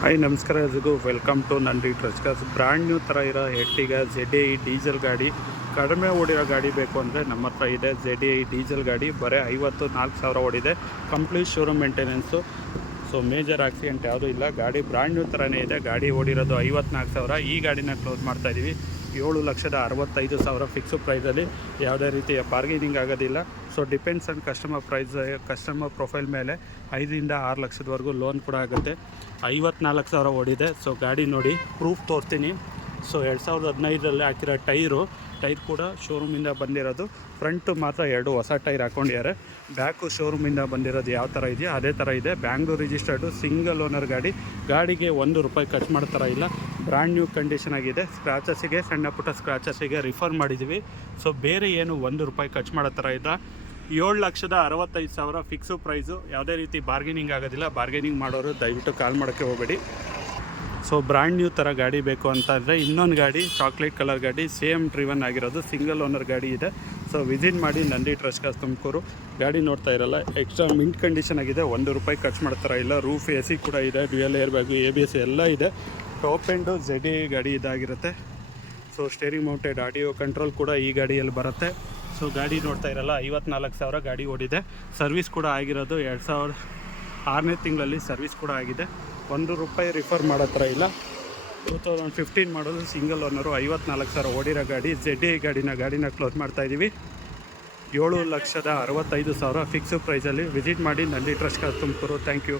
Hi ನಮಸ್ಕಾರ ಎಲ್ರಿಗೂ welcome to Nandi ಟ್ರಸ್ಕರ್ಸ್. ಬ್ರ್ಯಾಂಡ್ ನ್ಯೂ ಥರ ಇರೋ ಎರ್ಟಿಗಾ ZDI ಡೀಸೆಲ್ ಗಾಡಿ, ಕಡಿಮೆ ಓಡಿರೋ ಗಾಡಿ ಬೇಕು ಅಂದರೆ ನಮ್ಮ ಹತ್ರ ಇದೆ. ZDI ಡೀಸೆಲ್ ಗಾಡಿ ಬರೀ 54,000 ಓಡಿದೆ. Complete showroom maintenance. So major accident ಯಾವುದೂ ಇಲ್ಲ. ಗಾಡಿ ಬ್ರ್ಯಾಂಡ್ ನ್ಯೂ ಥರನೇ ಇದೆ. ಗಾಡಿ ಓಡಿರೋದು 54,000. ಈ ಗಾಡಿನ ಕ್ಲೋಸ್ ಮಾಡ್ತಾಯಿದ್ದೀವಿ 7,65,000 ಫಿಕ್ಸು ಪ್ರೈಸಲ್ಲಿ. ಯಾವುದೇ ರೀತಿಯ ಬಾರ್ಗೇನಿಂಗ್ ಆಗೋದಿಲ್ಲ. So depends on customer price, customer profile ಮೇಲೆ 5ರಿಂದ 6 ಲಕ್ಷದವರೆಗೂ ಲೋನ್ ಕೂಡ ಆಗುತ್ತೆ. 54,000 ಓಡಿದೆ. ಸೊ ಗಾಡಿ ನೋಡಿ, ಪ್ರೂಫ್ ತೋರಿಸ್ತೀನಿ. ಸೊ 2015ರಲ್ಲಿ ಹಾಕಿರೋ ಟೈರ್ ಕೂಡ ಶೋರೂಮಿಂದ ಬಂದಿರೋದು. ಫ್ರಂಟು ಮಾತ್ರ 2 ಹೊಸ ಟೈರ್ ಹಾಕ್ಕೊಂಡಿದ್ದಾರೆ. ಬ್ಯಾಕು ಶೋರೂಮಿಂದ ಬಂದಿರೋದು ಯಾವ ಥರ ಇದೆಯೋ ಅದೇ ಥರ ಇದೆ. ಬ್ಯಾಂಗ್ಳೂರ್ ರಿಜಿಸ್ಟರ್ಡು, ಸಿಂಗಲ್ ಓನರ್ ಗಾಡಿಗೆ ₹1 ಖರ್ಚು ಮಾಡೋ ಥರ ಇಲ್ಲ. ಬ್ರ್ಯಾಂಡ್ ನ್ಯೂ ಕಂಡೀಷನ್ ಆಗಿದೆ. ಸ್ಕ್ರಾಚಸ್ಸಿಗೆ, ಸಣ್ಣ ಪುಟ್ಟ ಸ್ಕ್ರಾಚಸ್ಸಿಗೆ ರಿಫರ್ ಮಾಡಿದ್ದೀವಿ. ಸೊ ಬೇರೆ ಏನು ₹1 ಖರ್ಚು ಮಾಡೋ ಥರ ಇಲ್ಲ. 7,65,000 ಫಿಕ್ಸು ಪ್ರೈಸು. ಯಾವುದೇ ರೀತಿ ಬಾರ್ಗೇನಿಂಗ್ ಆಗೋದಿಲ್ಲ. ಬಾರ್ಗೇನಿಂಗ್ ಮಾಡೋರು ದಯವಿಟ್ಟು ಕಾಲ್ ಮಾಡೋಕ್ಕೆ ಹೋಗಬೇಡಿ. ಸೊ ಬ್ರ್ಯಾಂಡ್ ನ್ಯೂ ಥರ ಗಾಡಿ ಬೇಕು ಅಂತ ಅಂದರೆ ಇನ್ನೊಂದು ಗಾಡಿ, ಚಾಕ್ಲೇಟ್ ಕಲರ್ ಗಾಡಿ, ಸೇಮ್ ಡ್ರಿವನ್ ಆಗಿರೋದು, ಸಿಂಗಲ್ ಓನರ್ ಗಾಡಿ ಇದೆ. ಸೊ ವಿಸಿಟ್ ಮಾಡಿ ನಂದಿ ಟ್ರಸ್ಕರ್ಸ್ ತುಮಕೂರು. ಗಾಡಿ ನೋಡ್ತಾ ಇರಲ್ಲ, ಎಕ್ಸ್ಟ್ರಾ ಮಿಂಟ್ ಕಂಡೀಷನ್ ಆಗಿದೆ. ₹1 ಖರ್ಚು ಮಾಡ್ತಾರ ಇಲ್ಲ. ರೂಫ್ AC ಕೂಡ ಇದೆ, ಡ್ಯುಯಲ್ ಏರ್ ಬ್ಯಾಗು, ABS ಎಲ್ಲ ಇದೆ. ಟಾಪ್ ಎಂಡು ZDI ಗಾಡಿ ಇದಾಗಿರುತ್ತೆ. So steering mounted audio control ಕೂಡ ಈ ಗಾಡಿಯಲ್ಲಿ ಬರುತ್ತೆ. ಸೊ ಗಾಡಿ ನೋಡ್ತಾ ಇರಲ್ಲ, 54,000 ಗಾಡಿ ಓಡಿದೆ. ಸರ್ವಿಸ್ ಕೂಡ ಆಗಿರೋದು 2006ನೇ ತಿಂಗಳಲ್ಲಿ ಸರ್ವಿಸ್ ಕೂಡ ಆಗಿದೆ. ₹1 ರಿಫರ್ ಮಾಡೋ ಥರ ಇಲ್ಲ. 2015 ಮಾಡಲು, ಸಿಂಗಲ್ ಓನರು, 54,000 ಓಡಿರೋ ಗಾಡಿ, ZDI ಗಾಡಿನ ಕ್ಲೋಸ್ ಮಾಡ್ತಾಯಿದ್ದೀವಿ 7,65,000 ಫಿಕ್ಸು ಪ್ರೈಸಲ್ಲಿ. ವಿಸಿಟ್ ಮಾಡಿ ನಂದಿ ಟ್ರಸ್ಕರ್ಸ್ ತುಮಕೂರು. Thank you.